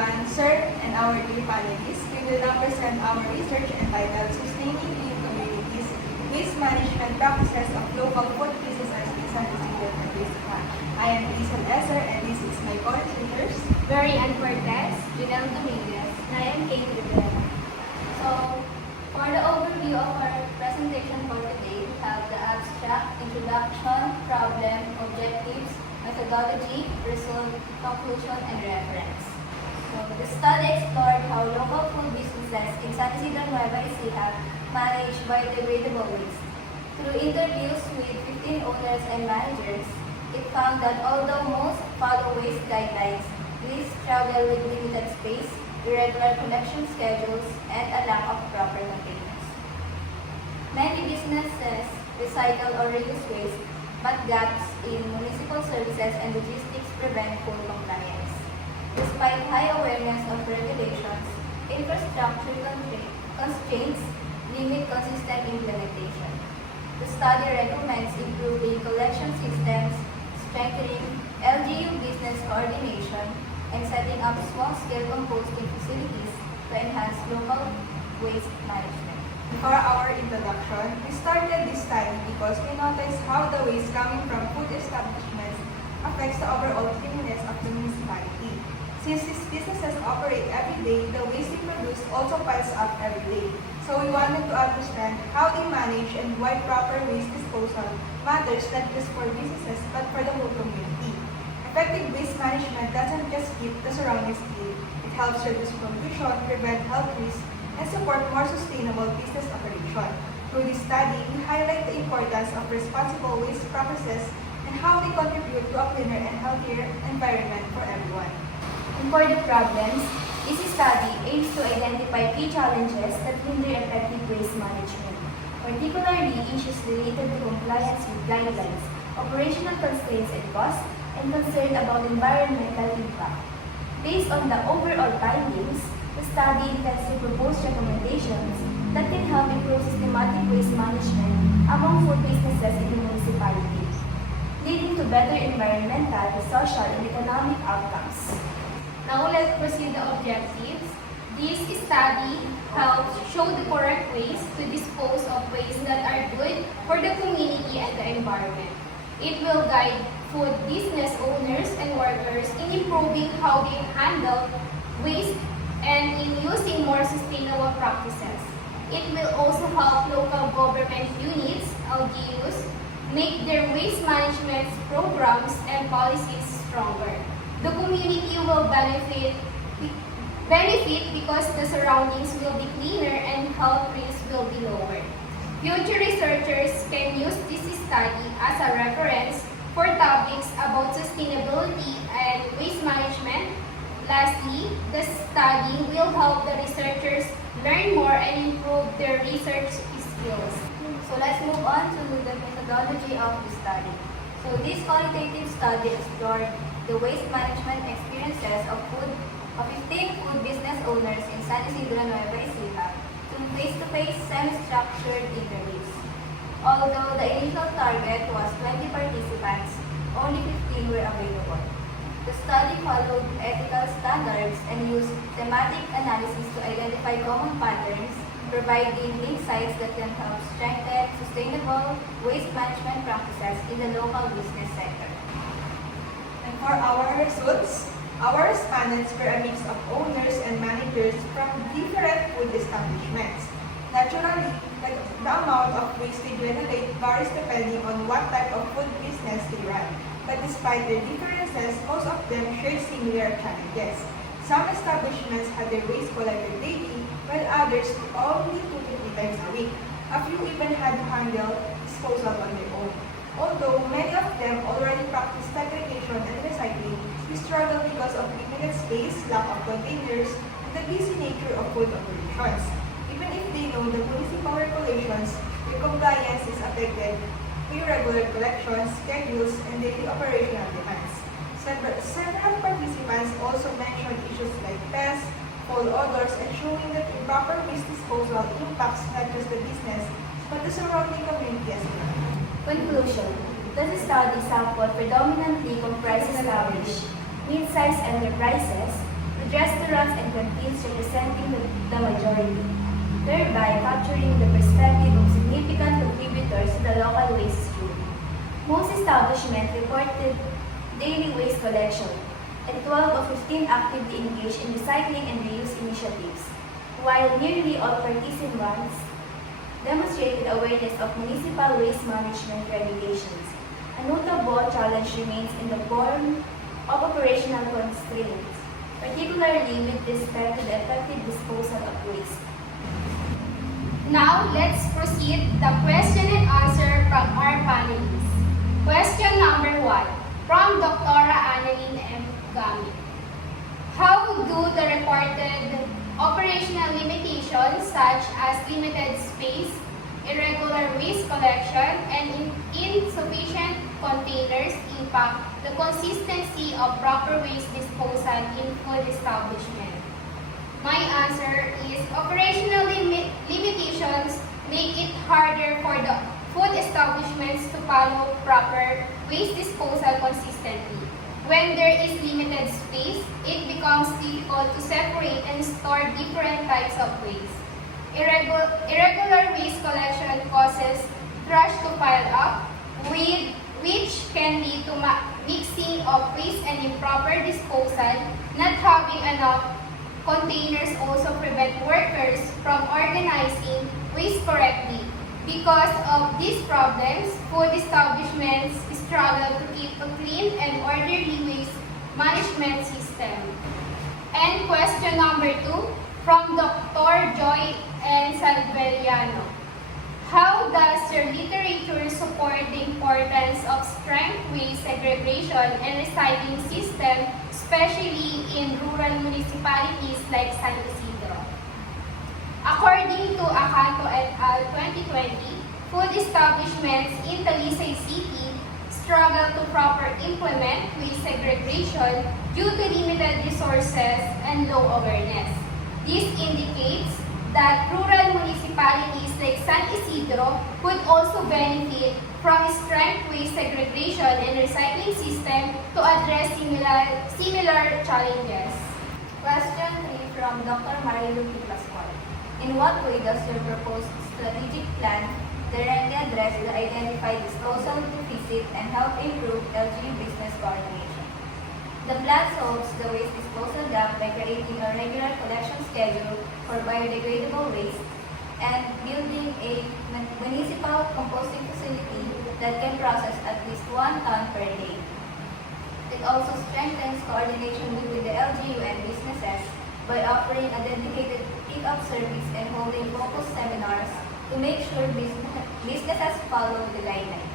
everyone, sir, and our dear panelists. We will now present our research entitled Sustaining Clean Communities, Waste Management Practices of Local Food Businesses in San Isidro and Rizal. I am Hazel Esser, and this is my co-researchers, Marian Cortez, Janelle Dominguez, and I am Kate Rivera. So, for the overview of our presentation for today, we have the abstract, introduction, problem, objectives, methodology, result, conclusion, and reference. So, the study explored how local food businesses in San Isidro Nueva Ecija manage biodegradable waste. Through interviews with 15 owners and managers, it found that although most follow waste guidelines, these struggle with limited space, irregular collection schedules, and a lack of proper maintenance. Many businesses recycle or reuse waste, but gaps in municipal services and logistics prevent full compliance. Despite high awareness of regulations, infrastructure constraints limit consistent implementation. The study recommends improving collection systems, strengthening LGU business coordination, and setting up small-scale composting facilities to enhance local waste management. for our introduction. We started this study because we noticed how the waste coming from food establishments affects the overall cleanliness of the municipality. Since these businesses operate every day, the waste they produce also piles up every day. So we wanted to understand how they manage and why proper waste disposal matters not just for businesses but for the whole community. Effective waste management doesn't just keep the surroundings clean. It helps reduce pollution, prevent health risks, and support more sustainable business operation. Through this study, we highlight the importance of responsible waste practices and how they contribute to a cleaner and healthier environment for everyone. And for the problems, this study aims to identify key challenges that hinder effective waste management, particularly issues related to compliance with guidelines, operational constraints and costs, and concern about environmental impact. Based on the overall findings, the study intends to propose recommendations that can help improve systematic waste management among food businesses in the municipality, leading to better environmental, social, and economic outcomes. Now let's proceed the objectives. This study helps show the correct ways to dispose of waste that are good for the community and the environment. It will guide food business owners and workers in improving how they handle waste and in using more sustainable practices. It will also help local government units, LGUs, make their waste management programs and policies stronger. The community will benefit because the surroundings will be cleaner and health risks will be lower. Future researchers can use this study as a reference for topics about sustainability and waste management. Lastly, the study will help the researchers learn more and improve their research skills. So let's move on to the methodology of the study. So this qualitative study explored the waste management experiences of 15 food business owners in San Isidro Nueva Ecija through face-to-face semi-structured interviews. Although the initial target was 20 participants, only 15 were available. The study followed ethical standards and used thematic analysis to identify common patterns, providing insights that can help strengthen sustainable waste management practices in the local business sector. And for our results, our respondents were a mix of owners and managers from different food establishments. Naturally, the amount of waste they generate varies depending on what type of food business they run. But despite their differences, most of them shared similar challenges. Some establishments had their waste collected daily, while others only 2 to 3 times a week. A few even had to handle disposal on their own. Although many of them already practice segregation and recycling, we struggle because of limited space, lack of containers, and the busy nature of food operations. Even if they know the municipal regulations, their compliance is affected by irregular collections, schedules, and daily operational demands. Several participants also mentioned issues like pests, foul odors, and showing that improper waste disposal impacts not just the business, but the surrounding community as well. Conclusion. This study sample predominantly comprises established, mid-sized enterprises, addressed the restaurants and canteens representing the majority, thereby capturing the perspective of significant contributors to the local waste stream. Most establishments reported daily waste collection, and 12 of 15 actively engaged in recycling and reuse initiatives, while nearly all participants demonstrated awareness of municipal waste management regulations. A notable challenge remains in the form of operational constraints, particularly with respect to the effective disposal of waste. Now, let's proceed the question and answer from our panelists. Question number 1 from Dr. Annalyn M. Gami. How do the reported operational limitations such as limited space, irregular waste collection, and insufficient containers impact the consistency of proper waste disposal in food establishment? My answer is operational limitations make it harder for the food establishments to follow proper waste disposal consistently. When there is limited space, it becomes difficult to separate and store different types of waste. Irregular waste collection causes trash to pile up, which can lead to mixing of waste and improper disposal. Not having enough containers also prevent workers from organizing waste correctly. Because of these problems, food establishments struggle to keep a clean and orderly waste management system. And question number 2 from Dr. Joy N. Salveriano. How does your literature support the importance of strength waste segregation and recycling system, especially in rural municipalities like San Isidro? According to Acanto et al. 2020, food establishments in Talisay City struggle to properly implement waste segregation due to limited resources and low awareness. This indicates that rural municipalities like San Isidro could also benefit from strength waste segregation and recycling system to address similar challenges. Question 3 from Dr. Marilu P. Pascual. In what way does your proposed strategic plan directly address the identified disposal deficit and help improve LGU business coordination? The plan solves the waste disposal gap by creating a regular collection schedule for biodegradable waste and building a municipal composting facility that can process at least 1 ton per day. It also strengthens coordination between the LGU and businesses by offering a dedicated pick-up service and holding focus seminars to make sure businesses follow the guidelines.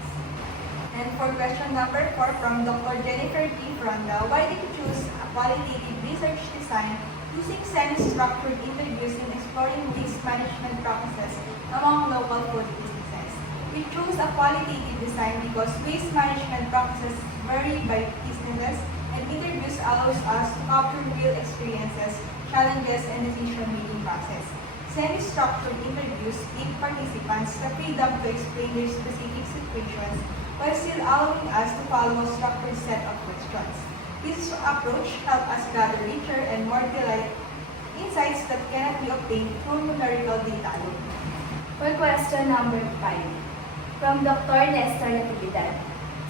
And for question number 4 from Dr. Jennifer T. Fronda, why did you choose a qualitative research design using semi-structured interviews and exploring waste management practices among local food businesses? We chose a qualitative design because waste management practices vary by businesses, and interviews allows us to capture real experiences, challenges, and decision-making process. Semi-structured interviews give participants the freedom to explain their specific situations while still allowing us to follow a structured set of questions. This approach helps us gather richer and more detailed insights that cannot be obtained through numerical data alone. For question number 5, from Dr. Nestor Natividad.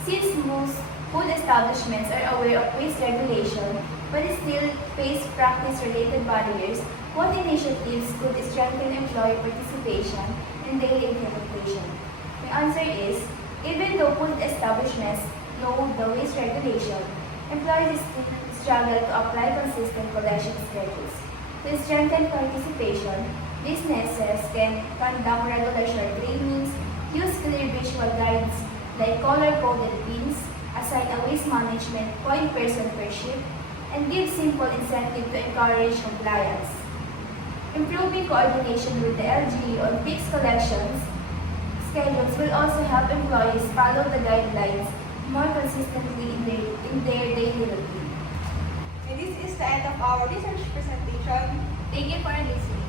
Since most food establishments are aware of waste regulation but still face practice-related barriers, what initiatives could strengthen employee participation in daily implementation? My answer is, even though food establishments know the waste regulation, employees still struggle to apply consistent collection schedules. To strengthen participation, businesses can conduct regular short trainings, use clear visual guides like color-coded pins, assign a waste management point person per shift, and give simple incentive to encourage compliance. Improving coordination with the LGU on fixed collections schedules will also help employees follow the guidelines more consistently in their daily routine. And this is the end of our research presentation. Thank you for listening.